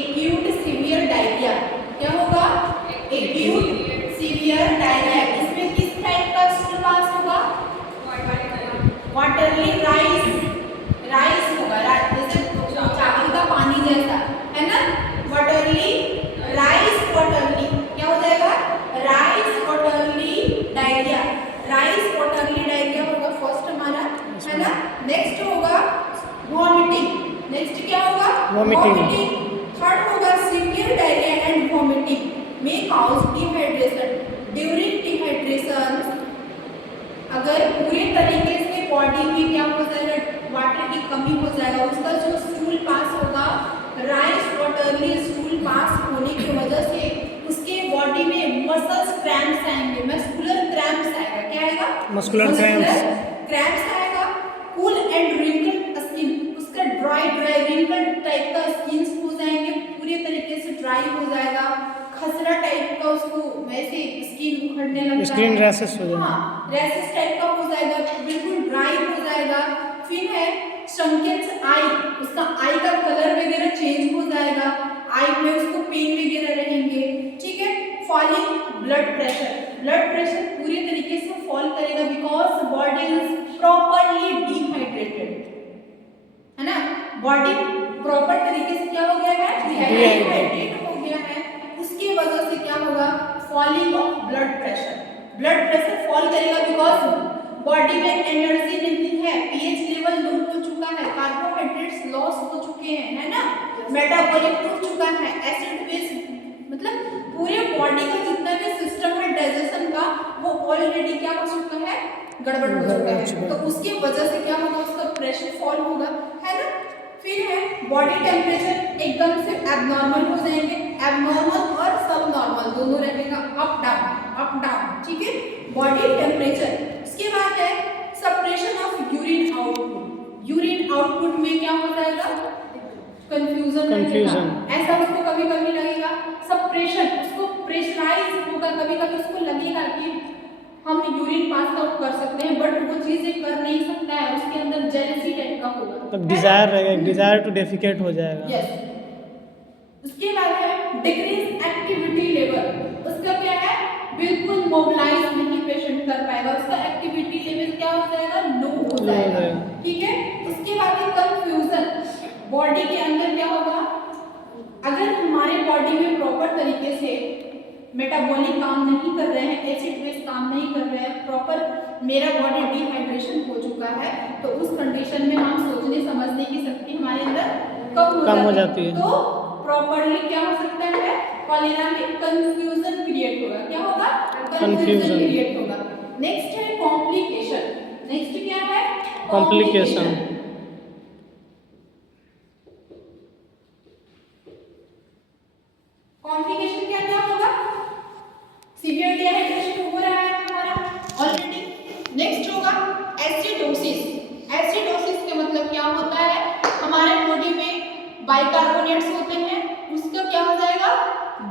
Acute severe diarrhoea. क्या होगा? Acute severe diarrhoea. इसमें किस टाइप का स्टूल पास होगा? वाटरली राइस होगा, जैसे चावल का पानी जैसा, है ना? वाटरली राइस वाटरली क्या हो जाएगा? Rice watery diarrhoea. Rice watery diarrhoea होगा फर्स्ट हमारा, है ना? नेक्स्ट होगा वॉमिटिंग। नेक्स्ट क्या होगा? वॉमिटिंग। थर्ड होगा सीवियर डायरिया एंड वॉमिटिंग में कॉज डिहाइड्रेशन। ड्यूरिंग डिहाइड्रेशन अगर पूरे तरीके से बॉडी में क्या हो जाएगा? वाटर की कमी हो जाएगा, उसका जो स्टूल पास होगा, राइस वाटरली स्टूल पास होने की वजह से उसके बॉडी में मसल्स क्रैम्प्स आएंगे, मस्कुलर क्रैम्प्स आएगा। क्या आएगा? मस्कुलर क्रैम्प्स आएगा। कूल एंड रिंकल स्किन, उसका ड्राई रिंकल टाइप का स्किन हो जाएंगे, पूरे तरीके से ड्राई हो जाएगा। खसरा टाइप का उसको वैसे स्किन उखड़ने लगता है, स्किन रैशेस हो जाएगा। हाँ, रैशेस टाइप का हो जाएगा, बिल्कुल ड्राई हो जाएगा। फिर है संकेत आई, उसका आई का कलर वगैरह चेंज हो जाएगा, आई में उसको पेन वगैरह रहेंगे। ठीक है। फॉलिंग ब्लड प्रेशर पूरी तरीके से फॉल करेगा because body is properly dehydrated, है ना? बॉडी प्रॉपर तरीके से क्या हो गया है? डिहाइड्रेटेड हो गया है। उसकी वजह से क्या होगा? Falling of blood pressure fall करेगा बिकॉज बॉडी में एनर्जी नहीं है, पीएच लेवल लो हो चुका है, कार्बोहाइड्रेट्स लॉस हो चुके हैं, है ना? मेटाबॉलिक टूट चुका है, एसिड बेस मतलब पूरे बॉडी का जितना भी सिस्टम है डाइजेशन का वो ऑलरेडी क्या हो चुका है? गड़बड़ हो चुका है। तो उसकी वजह से क्या होगा? उसका प्रेशर फॉल होगा, है ना? फिर है बॉडी टेम्परेचर एकदम से एबनॉर्मल हो जाएंगे, एबनॉर्मल और सब नॉर्मल दोनों रहेगा, अप डाउन। ठीक है। Body temperature. इसके बाद है सप्रेशन ऑफ यूरिन आउटपुट में क्या हो जाएगा? कंफ्यूजन। ऐसा उसको कभी कभी लगेगा सप्रेशन, उसको प्रेशराइज होगा, कभी कभी उसको लगेगा कि हम यूरिन पास आउट कर सकते हैं बट वो चीजें कर नहीं सकता है, उसके अंदर जेलसी टाइप का होगा, तब डिजायर रहेगा, डिजायर टू डेफिकेट हो जाएगा। यस। उसके बाद है डिक्रीज एक्टिविटी लेवल, उसका क्या है? बिल्कुल मोबिलाइज नहीं पेशेंट कर पाएगा, उसका एक्टिविटी लेवल क्या हो जाएगा? लो हो जाएगा। ठीक है। उसके बाद है कंफ्यूजन, बॉडी के अंदर क्या होगा? अगर हमारे बॉडी में प्रॉपर तरीके से मेटाबॉलिक काम नहीं कर रहे हैं, एसिड बेस काम नहीं कर रहे हैं, प्रॉपर मेरा बॉडी डिहाइड्रेशन हो चुका है, तो उस कंडीशन में हम सोचने समझने की शक्ति हमारे अंदर कम हो जाती है। तो प्रॉपरली क्या हो सकता है? कॉलेरा में कंफ्यूजन क्रिएट होगा। क्या होगा? कंफ्यूजन क्रिएट होगा। नेक्स्ट है कॉम्प्लिकेशन। नेक्स्ट क्या है? कॉम्प्लिकेशन। कॉम्प्लिकेशन क्या क्या होगा? सीवियर डिहाइड्रेशन हो रहा है हमारा ऑलरेडी। नेक्स्ट होगा एसिडोसिस। एसिडोसिस का मतलब क्या होता है? हमारे बॉडी में बाइकार्बोनेट्स होते हैं, उसका क्या हो जाएगा?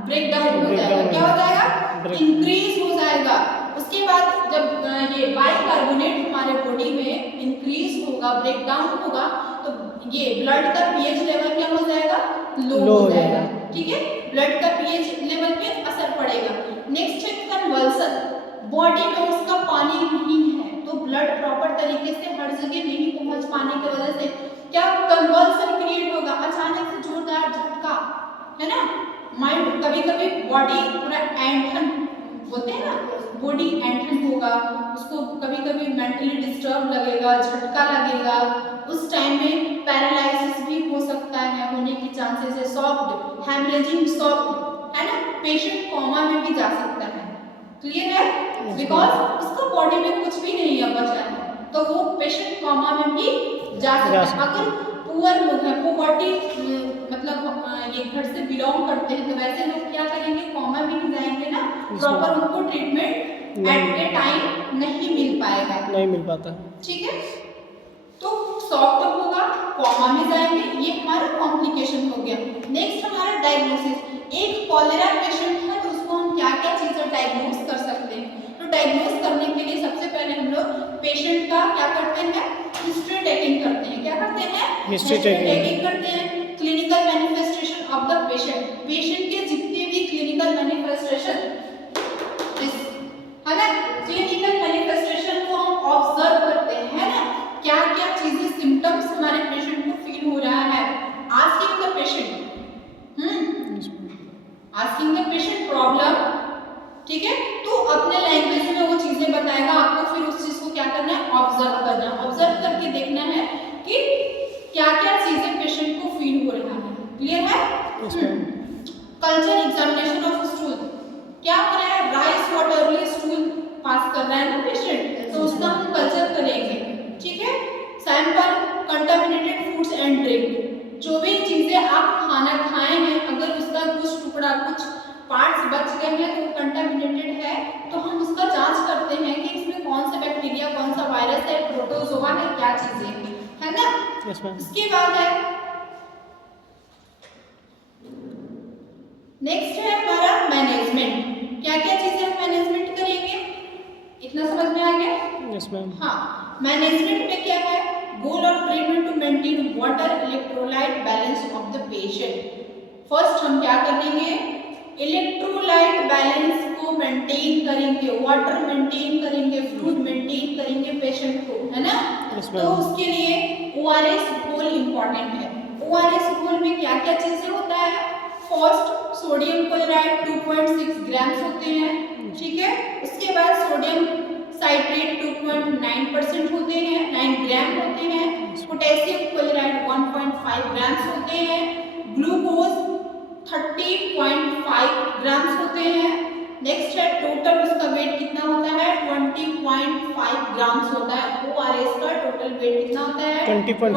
ब्रेकडाउन हो जाएगा। क्या हो जाएगा? इंक्रीज हो जाएगा। उसके बाद जब ये बाइकार्बोनेट हमारे बॉडी में इंक्रीज होगा, ब्रेकडाउन होगा, तो ये ब्लड का पीएच लेवल क्या हो जाएगा? लो हो जाएगा। ठीक है। ब्लड का पीएच लेवल पे असर पड़ेगा। नेक्स्ट है कन्वल्सन, बॉडी में उसका पानी नहीं है तो ब्लड प्रॉपर तरीके से हर जगह नहीं पहुंच पाने की वजह से क्या कन्वल्सन क्रिएट होगा? अचानक से जोरदार झटका, है ना? माइंड कभी कभी बॉडी पूरा ऐंठन बोलते हैं ना, बॉडी ऐंठन होगा, उसको कभी कभी मेंटली डिस्टर्ब लगेगा, झटका लगेगा, उस टाइम में पैरालिसिस भी हो सकता है, होने की चांसेस है, सॉफ्ट हेमरेजिंग सॉफ्ट, है ना? पेशेंट कोमा में भी जा सकता है। क्लियर है? बिकॉज उसका बॉडी में कुछ भी नहीं है बचा है, तो वो पेशेंट कोमा में भी जा सकता है। अगर पुअर लोग हैं, पॉवर्टी मतलब ये घर से बिलोंग करते हैं, तो वैसे लोग क्या करेंगे? कोमा में ही जाएंगे ना, प्रॉपर उनको ट्रीटमेंट एट ए टाइम नहीं मिल पाएगा, नहीं मिल पाता। ठीक है। तो सॉफ्ट होगा, कोमा में जाएंगे, ये हमारा कॉम्प्लिकेशन हो गया। नेक्स्ट हमारा डायग्नोसिस। एक कॉलेरा पेशेंट है तो उसको हम क्या क्या चीजें डायग्नोस कर सकते हैं? तो डायग्नोस करने के लिए सबसे पहले हम लोग पेशेंट का क्या करते हैं? हिस्ट्री टेकिंग करते हैं। क्या करते हैं? हिस्ट्री टेकिंग करते हैं। Clinical manifestation of the patient culture examination of stool, क्या हो रहा है, राइस वाटरली स्टूल पास कर रहा है ना पेशेंट, तो उसका हम कल्चर करेंगे, ठीक है। Sample contaminated foods and drink, जो भी चीजें आप खाना खाए हैं अगर उसका कुछ टुकड़ा कुछ पार्ट्स बच गए हैं तो कंटामिनेटेड है, तो हम उसका जांच करते हैं कि इसमें कौन सा बैक्टीरिया, कौन सा वायरस है, प्रोटोजोआ है, क्या चीजें है ना। Yes ma'am. उसके बाद है नेक्स्ट है हमारा मैनेजमेंट, क्या क्या चीजें हम मैनेजमेंट करेंगे, इतना समझ में आ गया। Yes ma'am. हाँ, मैनेजमेंट में क्या है, goal of treatment to maintain water electrolyte balance of the patient. First हम क्या करेंगे, इलेक्ट्रोलाइट बैलेंस को मेंटेन करेंगे, वाटर मेंटेन करेंगे, फ्लूइड मेंटेन करेंगे पेशेंट को, है ना। Yes, तो ma'am. उसके लिए ओआरएस घोल इंपॉर्टेंट है। ओआरएस घोल में क्या क्या चीजें होता है, फर्स्ट सोडियम क्लोराइड 2.6 ग्राम्स होते हैं, ठीक है। उसके बाद सोडियम साइट्रेट 2.9% होते हैं, 9 ग्राम होते हैं। पोटेशियम क्लोराइड 1.5 ग्राम्स होते हैं। ग्लूकोज 30.5 ग्राम्स होते हैं। नेक्स्ट है टोटल उसका वेट कितना होता है, 20.5 ग्राम्स होता है। ओआरएस का टोटल वेट कितना होता है, 20.5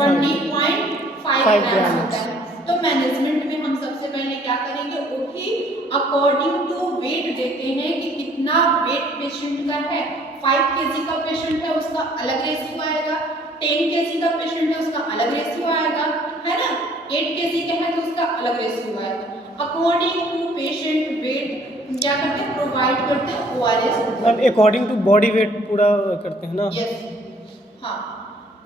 ग्राम्स होता है। तो मैनेजमेंट में हम सबसे पहले क्या करेंगे, वो भी अकॉर्डिंग टू वेट देते हैं कि कितना वेट पेशेंट का है। 5 केजी का पेशेंट है उसका अलग रेशियो आएगा, 10 केजी का पेशेंट है उसका अलग रेशियो आएगा, है ना। 8 केजी का है तो उसका अलग रेशियो आएगा। अकॉर्डिंग टू पेशेंट वेट क्या करते हैं, प्रोवाइड करते हैं ORS. Ma'am according to body weight पूरा करते हैं ना। यस, हाँ।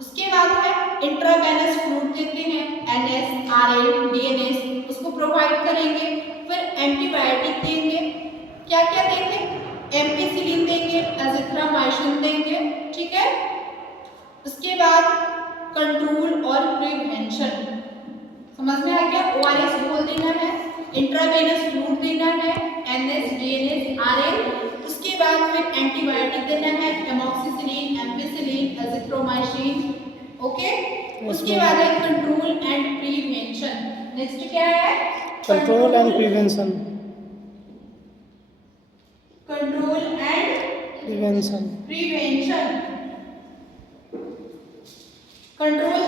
उसके बाद है इंट्रावेनस फ्लूइड देते हैं, एनएस, आरएल, डीएनएस उसको प्रोवाइड करेंगे। फिर एंटीबायोटिक देंगे, क्या क्या देंगे, एम्पिसिलिन देंगे, एजिथ्रोमाइसिन देंगे, ठीक है। उसके बाद कंट्रोल और प्रिवेंशन, समझ में आ गया। ओआरएस घोल देना है, इंट्रावेनस फ्लूइड देना है, एनएस, डीएनएस, आरएल। उसके बाद फिर एंटीबायोटिक देना है, एमॉक्सिसिलिन, एम्पिसिलिन, एजिथ्रोमाइसिन, ओके। उसके बाद है कंट्रोल एंड प्रिवेंशन। नेक्स्ट क्या है, control and prevention. Control and prevention. Prevention, control,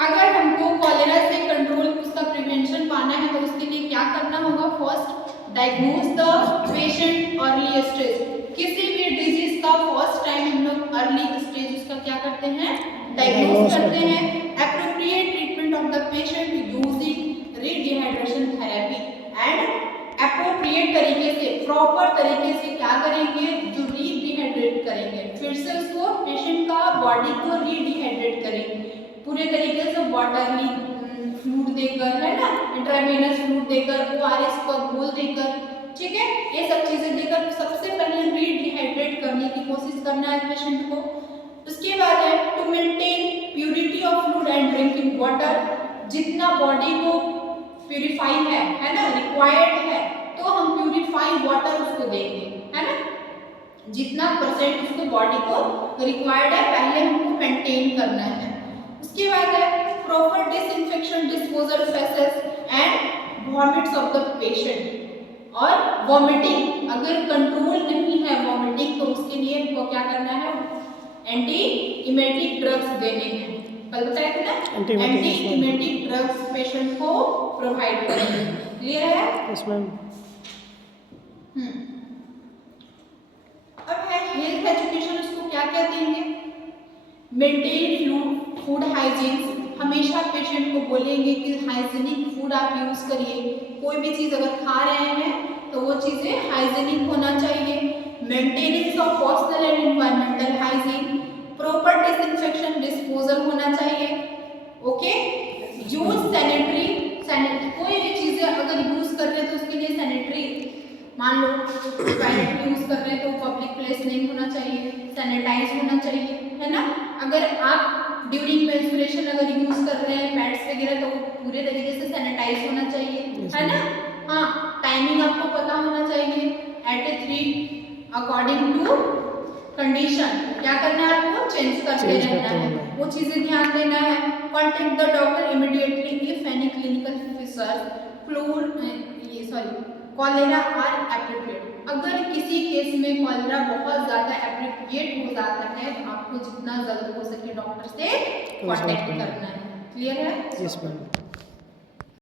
अगर हमको कॉलेरा से कंट्रोल उसका प्रिवेंशन पाना है तो उसके लिए क्या करना होगा, first diagnose the patient early stage. किसी भी डिजीज का फर्स्ट टाइम हम लोग अर्ली स्टेज उसका क्या करते हैं, डायग्नोज करते हैं। Appropriate treatment of the patient using rehydration therapy and appropriate तरीके से, प्रॉपर तरीके से क्या करेंगे, जो रीडिहाइड्रेट करेंगे, फिर से उसको पेशेंट का बॉडी को रीडिहाइड्रेट करेंगे पूरे तरीके से, वाटरली फ्लूइड देकर, है ना, इंट्रावेनस फ्लूइड देकर, ओआरएस का घोल देकर, ठीक है। ये सब चीजें देकर सबसे पहले रीडिहाइड्रेट करने की कोशिश करना है पेशेंट को। उसके बाद है to maintain purity of fluid and drinking water, जितना बॉडी को प्यूरिफाई है ना, रिक्वायर्ड है, तो हम प्यूरिफाई वाटर उसको देंगे, है ना। जितना परसेंट उसको बॉडी को रिक्वायर्ड है पहले हमको मेंटेन करना है। उसके बाद है proper disinfection, disposal faces and vomits of the patient. और वॉमिटिंग अगर कंट्रोल नहीं है वॉमिटिंग, तो उसके लिए हमको क्या करना है, एंटी इमेटिक ड्रग्स देने हैं। कल बताया था ना, एंटी इमेटिक ड्रग्स पेशेंट को प्रोवाइड करेंगे। क्लियर है? Yes ma'am. अब है हेल्थ एजुकेशन, उसको क्या क्या देंगे, मेंटेन फूड हाइजीन, हमेशा पेशेंट को बोलेंगे कि हाइजीनिक फूड आप यूज करिए। कोई भी चीज अगर खा रहे हैं तो वो चीजें हाइजीनिक होना चाहिए। Maintenance of personal and environmental hygiene, proper disinfection, disposal होना चाहिए, ओके। यूज सैनिटरी, कोई भी चीजें अगर यूज कर रहे हैं तो उसके लिए सैनिटरी, मान लो टॉयलेट यूज कर रहे हैं तो पब्लिक प्लेस नहीं होना चाहिए, सैनिटाइज होना चाहिए, है ना। अगर आप ड्यूरिंग मेंस्ट्रुएशन अगर यूज कर रहे हैं पैड्स वगैरह तो पूरे तरीके से सैनिटाइज होना चाहिए, है ना। हाँ, टाइमिंग आपको पता होना चाहिए, at a 3 according to condition क्या करना है, आपको चेंज करते रहना है, वो चीजें ध्यान देना है। Contact the doctor immediately if any clinical feature, cholera are appropriate. अगर किसी केस में कॉलेरा बहुत ज़्यादा एप्रोप्रिएट हो जाता है तो आपको जितना जल्द हो सके डॉक्टर से कॉन्टेक्ट करना है। क्लियर है? Yes ma'am.